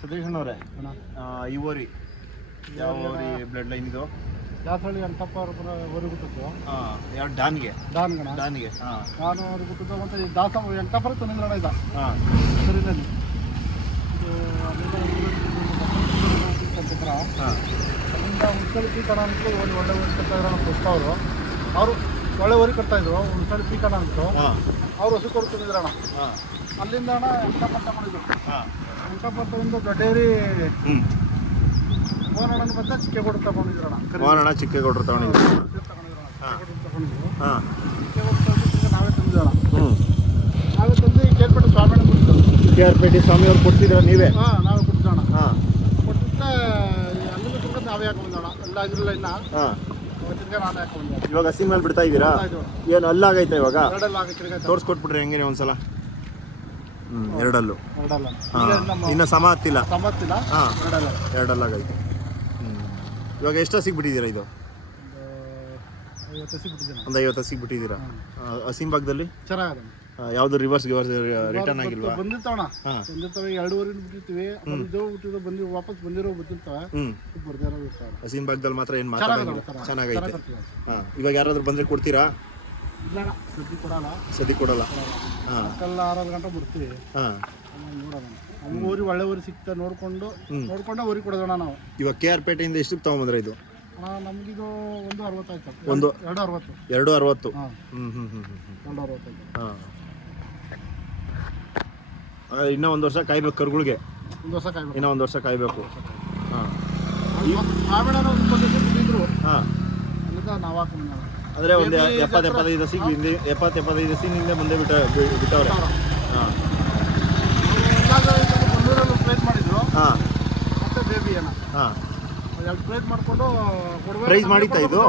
ಸತೀಶ್ ಅವರೇ, ಈ ಓರಿ ಯಾವ ಓರಿ ಬ್ಲಡ್ ಲೈನ್ ಇದು? ದಾಸಹಳ್ಳಿ ಅಂಟಪ್ಪ ಊರಿಗೆ ಬಿಟ್ಟಿದ್ದು. ಯಾವ ಡಾನ್ಗೆ? ಡಾನ್ಗಣ ಡಾನ್ಗೆ. ನಾನು ಅವ್ರಿಗೆ ಬಿಟ್ಟಿದ್ದು. ಮತ್ತು ಈ ದಾಸ ಎಂಟಪ್ಪರ ತಂದಿದ್ರಣ ಇದ್ದ ಸರಿನಲ್ಲಿ ಇದು ಅಲ್ಲಿಂದ ಉಳ್ಸಳಿ ಪೀಕಣ ಅಂತ ಒಂದು ಒಳ್ಳೆ ಊರಿ ಕಟ್ತಾಯಿದ್ರು ನಮ್ಮ ಪುಸ್ತಕ ಅವರು ಒಳ್ಳೆ ಊರಿ ಕಟ್ತಾಯಿದ್ರು. ಉಳ್ಸಳಿ ಪೀಕಣ ಅಂತು ಅವ್ರು ಹಸು ಕೊಡು ತಂದಿದ್ರಣ. ಅಲ್ಲಿಂದ ಅಣ್ಣ ಎಂಟಪ್ಪ ತಗೊಂಡಿದ್ದು. ಎಂಟಪ್ಪ ತಗೊಂಡು ದೊಡ್ಡೇರಿ ಮೋಹನಣ್ಣ ಬಂದ ಚಿಕ್ಕೇಗೌಡರು ತಗೊಂಡಿದ್ರಣ. ಮೋಹನಣ್ಣ ಚಿಕ್ಕೇಗೌಡರು ತಗೊಂಡಿದ್ರು. ನಾವೇ ತಂದಿದ್ದೋಣ. ನಾವೇ ತಂದು ಕೇರ್ಪೇಟೆ ಸ್ವಾಮಿಯಣ್ಣ ಕೊಡ್ತಿದ್ದೋ. ಕೇರ್ಪೇಟೆ ಸ್ವಾಮಿಯವ್ರು ಕೊಡ್ತಿದ್ರ ನೀವೇ? ನಾವೇ ಕೊಡ್ತಿದ್ದೋಣ. ಕೊಟ್ಟಿದ್ದ ಅಲ್ಲಿಂದ ತಿರ್ಗ ನಾವೇ ಹಾಕೊಂಡ್ಬಂದೋಣ. ಎಲ್ಲ ಆಗಿರಲಿಲ್ಲ ಇನ್ನ ತಿರ್ಗ ನಾನೇ ಹಾಕೊಂಡ್ಬಂದ. ಇವಾಗ ಹಸಿ ಮೇಲೆ ಬಿಡ್ತಾ ಇದ್ದೀರಾ? ಏನು ಅಲ್ಲಾಗೈತೆ ಇವಾಗ? ಎರಡಲ್ಲ ಆಗೈತೆ. ತೋರಿಸ್ಕೊಟ್ಬಿಟ್ರೆ ಹೆಂಗೆ ಒಂದ್ಸಲ? ಎರಡಲ್ಲು. ಎರಡಲ್ಲ ಇನ್ನು ಸಮ ಹತ್ತಿಲ್ಲ. ಸಂಬತ್ತಿಲ್ಲ. ಎರಡಲ್ಲ ಎರಡಲ್ಲಾಗೈತೆ. ಇವಾಗ ಎಷ್ಟು ಹಸಿಗೆ ಬಿಟ್ಟಿದ್ದೀರಾ ಇದು? ಒಂದು 50 ಹಸಿಗೆ ಬಿಟ್ಟಿದ್ದೀರಾ. ಹಸಿನ ಭಾಗದಲ್ಲಿ ಚೆನ್ನಾಗಿದೆ. ಯಾವುದು ರಿವರ್ಸ್ ರಿಟರ್ನ್ ಆಗಿಲ್ವಾ? ಬಂದಿರ್ತಾವಣ. ಬಂದಿರ್ತವೆ. 2 ಊರಿಂದ ಬಿಟ್ಟಿರ್ತೀವಿ. ಬಿಟ್ಟಿದ್ದು ಬಂದು ವಾಪಸ್ ಬಂದಿರೋ ಬಂದಿರ್ತವೆ. ಬರ್ದಿರೋ ಇರ್ತಾವೆ. ಹಸಿನ ಭಾಗದಲ್ಲಿ ಮಾತ್ರ ಏನು ಮಾತಾಡೋದಿಲ್ಲ. ಚೆನ್ನಾಗೈತೆ. ಇವಾಗ ಯಾರಾದ್ರೂ ಬಂದರೆ ಕೊಡ್ತೀರಾ? ಇಲ್ಲ ಸದ್ಯ ಕೊಡಲ್ಲ. 6 ಗಂಟೆ ಬಿಡ್ತೀವಿ. ನೋಡೋಣ. ನಮ್ಗೆ ಊರಿ ಒಳ್ಳೆ ಊರಿ ಸಿಗ್ತಾ ನೋಡ್ಕೊಂಡು ಊರಿಗೆ ಕೊಡೋಣ ನಾವು. ಇವಾಗ KR ಪೇಟೆಯಿಂದ ಎಷ್ಟಕ್ಕೆ ತೊಗೊಂಬಂದ್ರೆ ಇದು? ನಮಗಿದು 1.60 ಆಯ್ತು. 2.60. 2.60. 2.60 ಇನ್ನೂ 1 ವರ್ಷ ಕಾಯ್ಬೇಕು ಕರುಗಳಿಗೆ. 1 ವರ್ಷ ಕಾಯ್ಬೇಕು. ಇನ್ನೂ 1 ವರ್ಷ ಕಾಯ್ಬೇಕು. ಆಮೇಲೆ ಒಂದು 20 ದಿವಸ ಬಿಟ್ಟಿದ್ರು. ಅಲ್ಲಿಂದ ನಾವು ಹಾಕೊಂಡು ಅಂದರೆ ಒಂದು 70-75 ಹಸಿಗೆ ಹಿಂದೆ 70-75 ಹಸಿಗೆ ಹಿಂದೆ ಮುಂದೆ ಬಿಟ್ಟವ್ರೆ. ಪ್ರೈಸ್ ಮಾಡಿದ್ರು. ಮತ್ತೆ ಬೇಬಿ ಅಣ್ಣ 2 ಪ್ರೈಸ್ ಮಾಡಿಕೊಂಡು ಪ್ರೈಸ್ ಮಾಡಿತ್ತಾ ಇದು?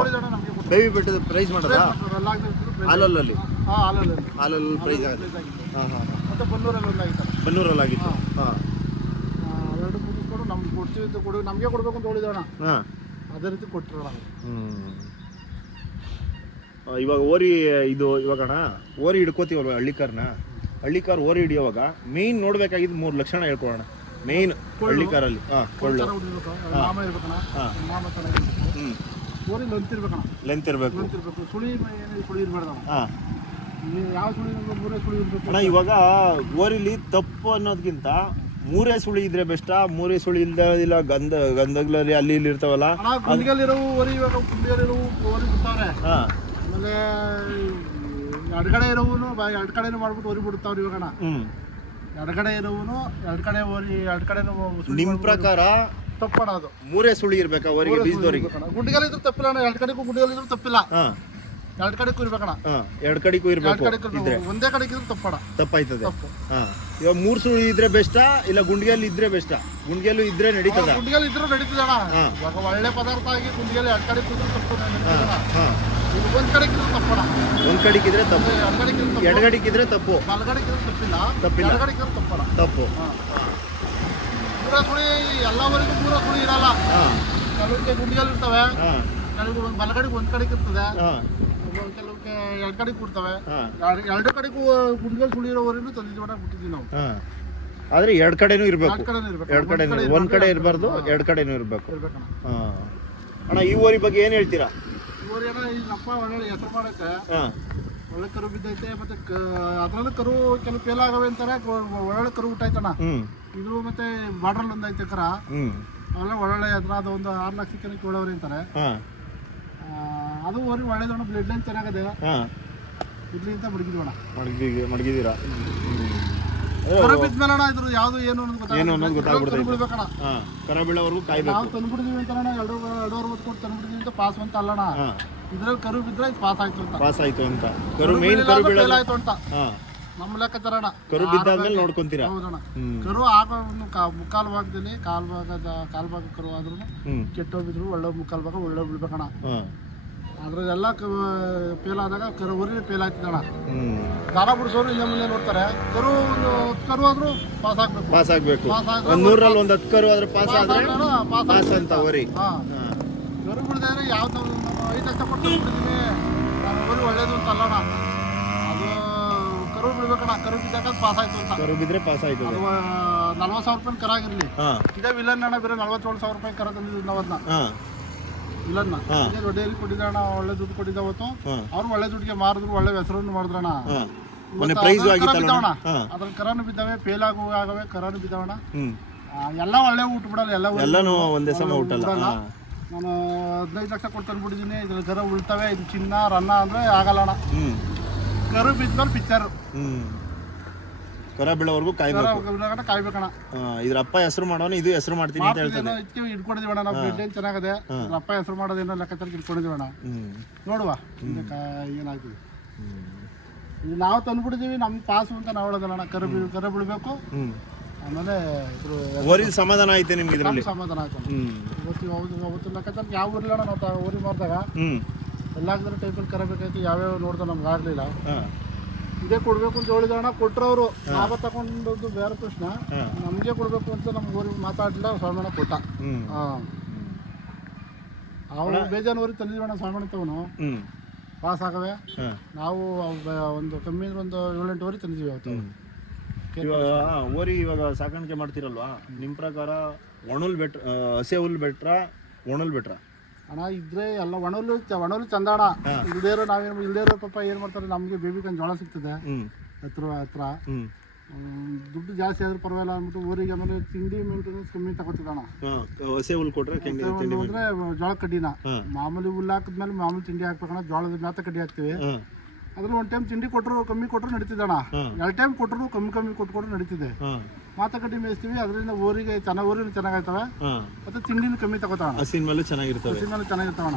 ಬೇಬಿ ಬಿಟ್ಟದ್ದು ಪ್ರೈಸ್ ಮಾಡೋದಾ? ಹಾಲಲ್ಲಿ ಹಾಲಲ್ಲಿ ಪ್ರೈಸ್ ಆಗುತ್ತೆ. ಮತ್ತೆ ಬನ್ನೂರಲ್ಲಿ ಆಗಿತ್ತು. ಎರಡು ಮುಗಿಸ್ಕೊಂಡು ನಮ್ಗೆ ಕೊಡ್ತೀವಿ ನಮಗೆ ಕೊಡಬೇಕು ಅಂತ ಹೇಳಿದೋಣ. ಅದೇ ರೀತಿ ಕೊಟ್ಟಿರೋಣ. ಇವಾಗ ಓರಿ ಇದು ಇವಾಗಣ ಓರಿ ಹಿಡ್ಕೋತೀವಲ್ವ ಹಳ್ಳಿಕಾರ್ ಓರಿ ಹಿಡಿಯೋವಾಗ ಮೇಯ್ನ್ ನೋಡ್ಬೇಕಾಗಿದ್ದು 3 ಲಕ್ಷಣ ಹೇಳ್ಕೊಳೋಣ. ಮೇಯ್ನ್ ಹಳ್ಳಿಕಾರಲ್ಲಿ ಕೊಳ್ಳು ಲೆಂತ್ ಇರಬೇಕು. ಸುಳಿ ಇರಬಾರ್ದು. ಯಾವ ಸುಳಿ? 3 ಸುಳಿ ಇರಬೇಕು ಅಣ್ಣ. ಇವಾಗ ಓರಿಲಿ ತಪ್ಪು ಅನ್ನೋದಕ್ಕಿಂತ 3 ಸುಳಿ ಇದ್ರೆ ಬೆಸ್ಟಾ? 3 ಸುಳಿ ಇಲ್ಲ ಗಂಧಗಳಲ್ಲಿ ಅಲ್ಲಿ ಇಲ್ಲಿ ಇರ್ತಾವಲ್ಲ. ಕುಂಡಿಗಲ್ಲಿರೋ ಓರಿ ಇವಾಗ ಕುಂಡಿಗಲ್ಲಿರೋ ಓರಿ ಬಿಡ್ತಾವ್ರೆ. ಆಮೇಲೆ ಎಡಗಡೆ ಇರೋವನು 2 ಕಡೆನೂ ಮಾಡ್ಬಿಟ್ಟು ಓರಿ ಬಿಡ್ತಾವ್ರಿ ಇವಾಗಣ. ಎಡಗಡೆ ಇರೋವನು 2 ಕಡೆ ಓರಿ 2 ಕಡೆನೂ. ನಿಮ್ಮ ಪ್ರಕಾರ ತಪ್ಪಣ ಅದು? 3 ಸುಳಿ ಇರ್ಬೇಕಾ ಓರಿಗೆ ಬೀಜದವರಿಗೆ? ಗುಂಡಿಗಲ್ ಇದ್ರೂ ತಪ್ಪಿಲ್ಲ ಅಣ್ಣ. 2 ಕಡೆಗೂ ಗುಂಡಿಗಲ್ ಇದ್ರೂ ತಪ್ಪಿಲ್ಲ. 2 ಕಡೆಗೂ ಇರ್ಬೇಕಣ್ಣ. 2 ಕಡೆಗೂ ಇರ್ಬೇಕು. ಒಂದೇ ಕಡೆಗೆ ಇದ್ರೂ ತಪ್ಪಣ. ತಪ್ಪಾಯ್ತದೆ. ಇವಾಗ 3 ಸುಳಿ ಇದ್ರೆ ಬೆಸ್ಟಾ ಇಲ್ಲ ಗುಂಡಿಗೆಲ್ ಇದ್ರೆ ಬೆಸ್ಟಾ? ಗುಂಡಿಗೆಲ್ಲು ಇದ್ರೆ ನಡೀತದ? ಗುಂಡಿಗಲ್ ಇದ್ರೂ ನಡೀತದಣ್ಣ. ಇವಾಗ ಒಳ್ಳೆ ಪದಾರ್ಥ ಆಗಿ ಗುಂಡಿಗೆಲ್ 2 ಕಡೆ ಇದ್ರೂ ತಪ್ಪು. ಒಂದ್ ಕಡೆಗೆ ಇದ್ರೂ ತಪ್ಪಣ. ಒಂದ್ ಕಡೆಗಿದ್ರೆ ತಪ್ಪು. ಎಡಗಡೆಗಿದ್ರೆ ತಪ್ಪು. ಬಲಗಡೆಗೆ ತಪ್ಪಿಲ್ಲ. ಎಡಗಡೆಗೆ ತಪ್ಪಣ. ತಪ್ಪು. 3 ಸುಳಿ ಎಲ್ಲವರೆಗೂ 3 ಸುಳಿ ಇರಲ್ಲ. ಕೆಲವಕ್ಕೆ ಗುಂಡಿಗಲ್ ಇರ್ತವೆ. ಕೆಲವು ಬಲಗಡೆಗೆ 1 ಕಡೆಗೆ ಇರ್ತದೆ. ಕೆಲವಕ್ಕೆ 2 ಕಡೆಗೆ ಕೊಡ್ತವೆ. 2 ಕಡೆಗೂ ಗುಂಡಿಗಲ್ ಸುಳಿ ಇರೋವರೆಗೂ ತಂದಿದ್ದೀವಿ ಬಿಟ್ಟಿದ್ದೀವಿ ನಾವು. ಆದ್ರೆ 2 ಕಡೆನೂ ಇರ್ಬೇಕು. 2 ಕಡೆನೂ. 1 ಕಡೆ ಇರಬಾರ್ದು. 2 ಕಡೆನೂ ಇರ್ಬೇಕು. ಅಣ್ಣ ಈ ಓರಿ ಬಗ್ಗೆ ಏನ್ ಹೇಳ್ತೀರಾ? ಓರಿ ಅಣ್ಣ ನಪ್ಪ ಒಳ್ಳೆ ಹೆಸರು ಮಾಡೈತೆ. ಒಳ್ಳೆ ಕರು ಬಿದ್ದೈತೆ. ಮತ್ತೆ ಅದ್ರಲ್ಲೂ ಕರು ಕೆಲವು ಫೇಲ್ ಆಗವೆ ಅಂತಾರೆ. ಒಳ್ಳೆ ಕರು ಊಟೈತಣ್ಣ ಇದು. ಮತ್ತೆ ಬಾರ್ಡ್ರಲ್ಲಿ ಒಂದೈತೆ ಕರ. ಅವೆಲ್ಲ ಒಳ್ಳೆ ಅದ್ರಾದ ಒಂದು 6 ಲಕ್ಷಕ್ಕೆ ಕೇಳೋರಿ ಅಂತಾರೆ. ಅದು ಓರಿ ಒಳ್ಳೇದಣ್ಣ. Blood line ಚೆನ್ನಾಗದೆ. ಇದ್ರಿಂದ ಮಡಗಿದ್ದೀರಾ? ಕರ ಬಿದ್ಮೇಲೆ ಅಣ್ಣ ಇದ್ರು ಯಾವ್ದು ಏನು ಅನ್ನೋದು ಗೊತ್ತಾಗ್ಬಿಡ್ಬೇಕಣ್ಣ. ಕರ ಬೀಳೋವರೆಗೂ ಕಾಯ್ಬೇಕು. ನಾವು ತಂದ್ಬಿಡ್ತೀವಿ ಅಂತಾರಣ್ಣ. 2.60 ಕೊಟ್ಟು ತಂದ್ಬಿಡ್ತೀವಿ ಅಂತ ಪಾಸ್ ಅಂತ ಅಲ್ಲಣ್ಣ. ಇದ್ರಲ್ಲಿ ಕರು ಬಿದ್ರೆ ಪಾಸ್ ಆಯ್ತು ಅಂತ. ಕರು ಮೇನ್ ಕರು ಬೀಳಾಯ್ತು ಅಂತ ನಮ್ಮ ಲೆಕ್ಕಾಚಾರ ಅಣ್ಣ. ಕರು ಬಿದ್ದಾದ್ಮೇಲೆ ನೋಡ್ಕೊಂತೀರಾ? ಹೌದಣ್ಣ. ಕರು ಆಗ ಒಂದು ಮುಕ್ಕಾಲು ಭಾಗದಲ್ಲಿ ಕಾಲ್ ಭಾಗ ಕರು ಆದ್ರೂ ಕೆಟ್ಟೋಗಿದ್ರು ಒಳ್ಳೆ ಮುಕ್ಕಾಲು ಭಾಗ ಒಳ್ಳೆ ಬಿಡ್ಬೇಕಣ್ಣ. ಅದ್ರಲ್ಲೆಲ್ಲ ಫೇಲ್ ಆದಾಗ ಕರು ಊರಿಗೆ ಫೇಲ್ ಆಯ್ತದಣ್ಣ. ದಾರ ಬಿಡಿಸೋರು ಇಲ್ಲ ಮುಂದೆ ನೋಡ್ತಾರೆ. ಕರು ಒಂದು 10 ಕರು ಆದ್ರೂ ಪಾಸ್ ಆಗ್ಬೇಕು. 100ರಲ್ಲಿ ಒಂದು 10 ಕರು ಆದ್ರೆ ಪಾಸ್ ಆದ್ರೆ ಪಾಸ್ ಅಂತ ಓರಿ. ಕರು ಬಿಡದೆ ಯಾವ್ದು 5 ಲಕ್ಷ ಕೊಟ್ಟು ಬಿಡ್ತೀವಿ. ಊರಿಗೆ ಒಳ್ಳೇದು ಅಂತ ಅಲ್ಲಣ್ಣ. ಅದು ಕರು ಬಿಡ್ಬೇಕಣ್ಣ, ಕರು ಬಿದ್ದಾಗ ಪಾಸ್ ಆಯ್ತು ಅಂತ. ಕರು ಬಿದ್ರೆ ಪಾಸ್ ಆಯ್ತು. ಅದು 40,000 ರೂಪಾಯಿ ಕರ ಆಗಿರ್ಲಿ. ಇದೇ ವಿಲನ್ ಅಣ್ಣ ಬೇರೆ 47,000 ರೂಪಾಯಿ ಕರ ತಂದಿದ್ದು ನಾವು ಅದನ್ನ. ವಿಲನ್ನ ದೊಡ್ಡಲ್ಲಿ ಕೊಟ್ಟಿದ್ದಣ್ಣ, ಒಳ್ಳೆ ದುಡ್ಡು ಕೊಟ್ಟಿದ್ದ ಅವತ್ತು. ಅವ್ರು ಒಳ್ಳೆ ದುಡ್ಡಿಗೆ ಮಾರಿದ್ರು, ಒಳ್ಳೆ ಹೆಸರನ್ನು ಮಾಡಿದ್ರಣ್ಣ. ಅದ್ರಲ್ಲಿ ಕರಾನು ಬಿದ್ದಾವೆ, ಫೇಲ್ ಆಗವೆ ಕರಾನು ಬಿದ್ದಾವಣ್ಣ. ಎಲ್ಲ ಒಳ್ಳೆ ಊಟ ಬಿಡಲ್ಲ, ಎಲ್ಲಾನು ಒಂದೇ ಸಮ ಊಟಲ್ಲ. ನಾನು 15 ಲಕ್ಷ ಕೊಟ್ಟು ತಂದ್ಬಿಟ್ಟಿದ್ದೀನಿ. ಇದ್ರಲ್ಲಿ ಕರ ಉಳ್ತವೆ, ಇದು ಚಿನ್ನ ರನ್ನ ಅಂದ್ರೆ ಆಗಲ್ಲ ಅಣ್ಣ. ಕರು ಬಿದ್ಮೇಲೆ ಪಿಕ್ಚರ್ ಕರ ಬೀಳೋವರೆಗೂ ಕಾಯ್ಬೇಕಣ್ಣ. ಇದ್ರ ಅಪ್ಪ ಹೆಸರು ಮಾಡೋನು, ಇದು ಹೆಸರು ಮಾಡ್ತೀನಿ ಅಂತ ಹೇಳ್ತಾನೆ. ಇದಕ್ಕೆ ಇಟ್ಕೊಂಡಿದೀವಣ್ಣ ನಾವು. ಬಿಡ್ಲೇನ್ ಚೆನ್ನಾಗದೆ, ಅಪ್ಪ ಹೆಸರು ಮಾಡೋದೇನೋ ಲೆಕ್ಕಾಚಾರ ಇಟ್ಕೊಂಡಿದೀವಣ್ಣ. ನೋಡುವ ಏನಾಗ್ತದೆ. ಇದು ನಾವು ತಂದ್ಬಿಟ್ಟಿದೀವಿ, ನಮ್ ಪಾಸು ಅಂತ ನಾವು ಹೇಳೋದಲ್ಲ. ಕರ ಬಿಡ್ಬೇಕು. ಆಮೇಲೆ ಓರಿ ಸಮಾಧಾನ ಐತೆ ನಿಮ್ಗೆ ಇದರಲ್ಲಿ? ಸಮಾಧಾನ ಆಯ್ತು. ಅವತ್ತು ಲೆಕ್ಕಾಚಾರ ಯಾವ ಊರಿಲ್ಲ ನಾವು ಓರಿ ಮಾಡಿದಾಗ ಎಲ್ಲಾದ್ರ ಟೈಪಲ್ಲಿ ಕರ ಬೇಕಾಯ್ತು. ಯಾವ್ಯಾವ ನೋಡ್ತಾ ನಮ್ಗೆ ಆಗ್ಲಿಲ್ಲ. ಇದೇ ಕೊಡ್ಬೇಕು ಅಂತ ಹೇಳಿದಣ್ಣ. ಕೊಟ್ರವ್ರು ಲಾಭ ತಗೊಂಡದ್ದು ಬೇರೆ ಪ್ರಶ್ನ. ನಮ್ಗೆ ಕೊಡ್ಬೇಕು ಅಂತ ನಮ್ಗೆ ಓರಿ ಮಾತಾಡ್ಲಿಲ್ಲ. ಸ್ವಾಮಣ್ಣ ಕೊಟ್ಟ. ಅವ್ರು ಬೇಜಾನ್ ಓರಿ ತಂದಿದ್ವಣ್ಣ ಸ್ವಾಮಣ್ಣ ತವನು. ಪಾಸ್ ಆಗವೆ. ನಾವು ಒಂದು ಕಮ್ಮಿ ಅಂದ್ರೆ ಒಂದು 7-8 ಓರಿ ತಂದಿದ್ವಿ ಅವತ್ತು. ಓರಿ ಇವಾಗ ಸಾಕಾಣಿಕೆ ಮಾಡ್ತಿರಲ್ವಾ, ನಿಮ್ ಪ್ರಕಾರ ಒಣಲ್ ಬೆಟ್ರ, ಹಸೆ ಹುಲ್ ಬೆಟ್ರ, ಒಣಲ್ ಬೆಟ್ರ? ಅಣ್ಣ ಇದ್ರೆ ಎಲ್ಲ ಒಣಲು ಚಂದ ಅಣ್ಣ. ಇಲ್ದೇರೋ ನಾವೇನು ಇಲ್ದೇರೋ ಪಾಪ ಏನ್ ಮಾಡ್ತಾರೆ, ನಮ್ಗೆ ಬೇಬಿಕಂದ್ ಜೋಳ ಸಿಗ್ತದೆ ಹತ್ರ. ದುಡ್ಡು ಜಾಸ್ತಿ ಆದ್ರೂ ಪರವಾಗಿಲ್ಲ ಅಂದ್ಬಿಟ್ಟು ಊರಿಗೆ. ಆಮೇಲೆ ತಿಂಡಿ ಮೇಂಟೆನೆನ್ಸ್ ಕಮ್ಮಿ ತಗೋತಿದ್ದಣ್ಣ. ಹಸೆ ಹುಲ್ ಕೊಟ್ರೆ ಅಂದ್ರೆ ಜೋಳ ಕಡ್ಡಿನ ಮಾಮೂಲಿ ಹುಲ್ಲು ಹಾಕಿದ್ಮೇಲೆ ಮಾಮೂಲಿ ತಿಂಡಿ ಹಾಕ್ಬೇಕಣ್ಣ. ಜೋಳದ ಮ್ಯಾತ ಕಡ್ಡಿ ಹಾಕ್ತಿವಿ. ಅದ್ರಲ್ಲಿ 1 ಟೈಮ್ ತಿಂಡಿ ಕೊಟ್ಟರು ಕಮ್ಮಿ ಕೊಟ್ಟರು ನಡೀತಿದ್ದಣ್ಣ. 2 ಟೈಮ್ ಕೊಟ್ಟರು ಕಮ್ಮಿ ಕೊಟ್ಟರು ನಡೀತಿದೆ. ಮಾತ ಕಡ್ಡಿ ಮೇಯಿಸ್ತೀವಿ. ಅದರಿಂದ ಊರಿಗೆ ಊರಿನ ಚೆನ್ನಾಗಾಯ್ತವೆ. ಮತ್ತೆ ತಿಂಡಿನೂ ಕಮ್ಮಿ ತಗೋತಾವ. ಹಸಿನ ಮೇಲೆ ಚೆನ್ನಾಗಿರ್ತಾವಣ್ಣ.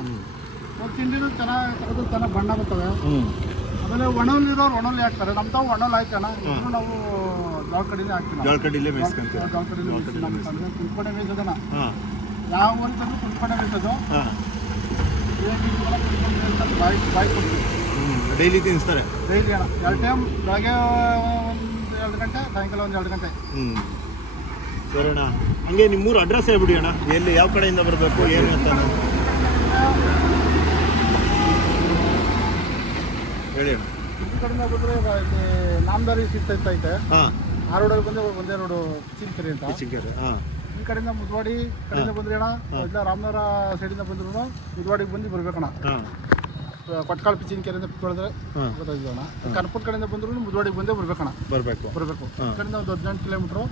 ತಿಂಡಿನೂ ಚೆನ್ನಾಗಿ ತಗೋದು, ಚೆನ್ನಾಗಿ ಬಣ್ಣ ಬರ್ತವೆ. ಆಮೇಲೆ ಒಣಲ್ಲಿರೋರು ಒಣಲ್ಲಿ ಹಾಕ್ತಾರೆ. ನಮ್ಮ ತಾವು ಒಣಲ್ಲಿ ಹಾಕ್ತಾನ. ನಾವು ಜೋಳ ಕಡ್ಡಿನೇ ಹಾಕ್ತೀವಿ. ಜೋಳ ಕಡ್ಡಿಲೇ ಮೇಯಿಸ್ಕೊಂತೀವಿ. ಜೋಳ ಕಡ್ಡಿ ಕುಂತ್ಕೊಂಡೆ ಮೇಯಿಸೋದಣ್ಣ. ಯಾವ ಊರಿಗೆ ತಂದು ಕುಂತ್ಕೊಂಡೆ ಮೇಯಿಸೋದು. ಬಾಯಿ ಕೊಡ್ತೀವಿ. ಡೈಲಿ ತಿನ್ನಿಸ್ತಾರೆ? ಡೈಲಿ ಅಣ್ಣ. 2 ಟೈಮ್, ಬೆಳಗ್ಗೆ 1 ಗಂಟೆ, ಸಾಯಂಕಾಲ 1-2 ಗಂಟೆ. ಸರಿ ಅಣ್ಣ. ಹಂಗೆ ನಿಮ್ಮೂರು ಅಡ್ರೆಸ್ ಹೇಳ್ಬಿಡಿ ಅಣ್ಣ, ಎಲ್ಲಿ ಯಾವ ಕಡೆಯಿಂದ ಬರಬೇಕು ಏನು ಅಂತ ಹೇಳಿ ಅಣ್ಣ. ಈ ಕಡೆಯಿಂದ ಬಂದರೆ ಇಲ್ಲಿ ನಾಮದಾರಿ ಸಿಗ್ತೈತೆ. ಆ ರೋಡಲ್ಲಿ ಬಂದರೆ ಒಂದೇ ರೋಡು ಚಿಂಕೆರೆ ಅಂತ. ಈ ಕಡೆಯಿಂದ ಮುದ್ವಾಡಿ ಕಡೆಯಿಂದ ಬಂದ್ರಿ ಅಣ್ಣ. ಇಲ್ಲ ರಾಮನಗರ ಸೈಡಿಂದ ಬಂದ್ರು ಮುದ್ವಾಡಿಗೆ ಬಂದು ಬರ್ಬೇಕಣ್ಣ. ಕೊಟ್ಕಾಳು ಪಿಚ್ಚಿನಕೆರೆಯಿಂದ ಬಿಟ್ಕೊಳಿದ್ರೆ ಗೊತ್ತಾಗಿದ್ದಣ್ಣ. ಕರ್ಪೂರ್ ಕಡೆಯಿಂದ ಬಂದ್ರು ಮುದ್ವಾಡಿಗೆ ಬಂದೇ ಬರಬೇಕು. ಈ ಕಡೆಯಿಂದ ಒಂದು 18 ಕಿಲೋಮೀಟ್ರು.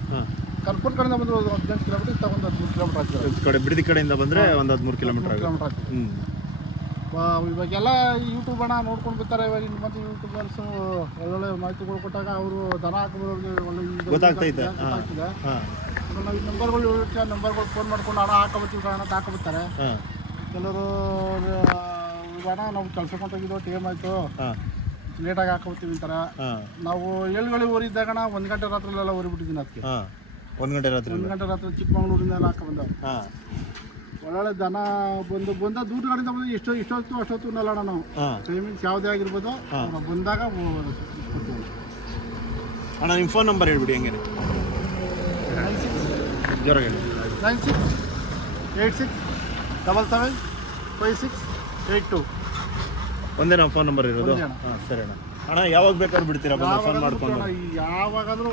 ಕರ್ಪೂರ್ ಕಡೆಯಿಂದ ಬಂದ್ರೆ 18 ಕಿಲೋಮೀಟರ್. ತಗೊಂಡು 13 ಕಿಲೋಮೀಟರ್ ಆಗ್ತದೆ. ಬಿಡದಿ ಕಡೆಯಿಂದ ಬಂದರೆ ಒಂದು 13 ಕಿಲೋಮೀಟರ್ ಆಗ್ತದೆ. ಇವಾಗೆಲ್ಲ ಯೂಟ್ಯೂಬ್ ಅಣ್ಣ ನೋಡ್ಕೊಂಡು ಬರ್ತಾರೆ. ಇವಾಗ ಮತ್ತೆ ಯೂಟ್ಯೂಬರ್ಸು ಒಳ್ಳೊಳ್ಳೆ ಮಾಹಿತಿಗಳು ಕೊಟ್ಟಾಗ ಅವರು ದನ ಹಾಕೋರಿಗೆ ಒಳ್ಳೆ ಗೊತ್ತಾಗ್ತೈತೆ. ನಾವು ಈ ನಂಬರ್ಗಳು ಫೋನ್ ಮಾಡ್ಕೊಂಡು ಹಣ ಹಾಕೋಬತ್ತೀವಿ ಹಣ ಹಾಕೋಬರ್ತಾರೆ. ಕೆಲವರು ಅಣ್ಣ ನಾವು ಕೆಲ್ಸಕ್ಕೆ ಹೊಂಟೋಗಿದ್ದು ಟೈಮ್ ಆಯಿತು, ಲೇಟಾಗಿ ಹಾಕೋಬತ್ತೀವಿ ಅಂತಾರೆ. ನಾವು 7 ಗಂಟೆ ಊರಿದ್ದಾಗಣ 1 ಗಂಟೆ ರಾತ್ರಿಲೆಲ್ಲ ಊರಿಬಿಟ್ಟಿದ್ದೀನಿ. ಅದಕ್ಕೆ 1 ಗಂಟೆ ರಾತ್ರಿ ಚಿಕ್ಕಮಂಗ್ಳೂರಿಂದ ಎಲ್ಲ ಹಾಕೊಂಡ್ಬಂದ. ಒಳ್ಳೊಳ್ಳೆ ದನ ಬಂದ ದೂರಗಳಿಂದ ಬಂದು ಇಷ್ಟೊತ್ತು ಅಷ್ಟೊತ್ತು ಅನ್ನಲ್ಲ ನಾವು. ಟೈಮಿಂಗ್ಸ್ ಯಾವುದೇ ಆಗಿರ್ಬೋದು, ನಾವು ಬಂದಾಗ ಕೊಡ್ತೀವಿ. ಅಣ್ಣ ನಿಮ್ಮ ಫೋನ್ ನಂಬರ್ ಹೇಳ್ಬಿಡಿ. ಹೆಂಗೆ? 9686775682. ಒಂದೇ ನಾವು ಫೋನ್ ನಂಬರ್ ಇರೋದು? ಸರಿ ಅಣ್ಣ. ಅಣ್ಣ ಯಾವಾಗ ಬೇಕಾದ್ರೂ ಬಿಡ್ತೀರಾ? ಫೋನ್ ಮಾಡ್ಕೊಂಡು ಯಾವಾಗಾದ್ರೂ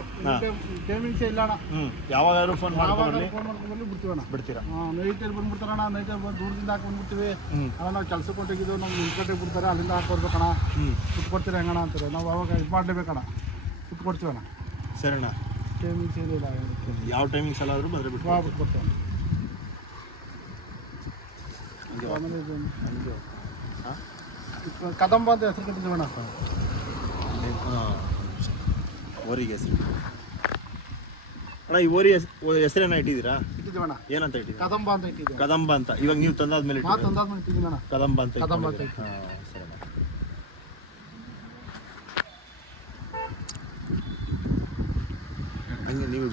ಟೈಮಿಂಗ್ಸ್ ಇಲ್ಲ ಅಣ್ಣ. ಯಾವಾಗಾದ್ರೂ ಫೋನ್ ಮಾಡ್ಕೊಂಡು ಬಿಡ್ತೀವಣ್ಣ. ಬಿಡ್ತೀರಾ? ನೈಟಲ್ಲಿ ಬಂದ್ಬಿಡ್ತಾರಣ್ಣ. ನೈಟಲ್ಲಿ ಬಂದು ದೂರದಿಂದ ಹಾಕೊಂಡ್ಬಿಡ್ತೀವಿ. ನಾವು ಕೆಲ್ಸಕ್ಕೆ ಹೊಂಟೋಗಿದ್ದು ನಮ್ಗೆ ನಿಂತ್ಕಟ್ಟೆ ಬಿಡ್ತಾರೆ. ಅಲ್ಲಿಂದ ಹಾಕೊಡ್ಬೇಕಣ್ಣ. ಸುಟ್ಟು ಕೊಡ್ತೀರಾ ಹೆಂಗಣ್ಣ ಅಂತಾರೆ. ನಾವು ಅವಾಗ ಇದು ಮಾಡಲೇಬೇಕಣ್ಣ, ಸುಟ್ಟು ಕೊಡ್ತೀವಣ್ಣ. ಸರಿ ಅಣ್ಣ. ಟೈಮಿಂಗ್ಸ್ ಏನಿಲ್ಲ. ಯಾವ ಟೈಮಿಂಗ್ಸ್ ಎಲ್ಲ ಆದರೂ ಬಂದರೆ ಬಿಟ್ಕೊಡ್ತೀವಿ. ಆಮೇಲೆ ಕದಂಬ ಅಂತ ಹೆಸರು ಕಟ್ಟಿದ್ದೀವಣ್ಣ. ಓರಿಗೆ ಹೆಸರು ಅಣ್ಣ. ಈ ಓರಿ ಹೆಸರೇನ ಇಟ್ಟಿದ್ದೀರಾ? ಇಟ್ಟಿದ್ದೀವಣ್ಣ. ಏನಂತ ಇಟ್ಟಿದ್ದೀರಾ? ಕದಂಬ ಅಂತ ಇಟ್ಟಿದ್ದೀವಿ. ಕದಂಬ ಅಂತ. ಇವಾಗ ನೀವು ತಂದಾದ್ಮೇಲೆ ಇಟ್ಟಿದ್ದೀವಿ ಅಣ್ಣ. ಕದಂಬ ಅಂತ. ಸರಿ. ಹಂಗೆ ನೀವು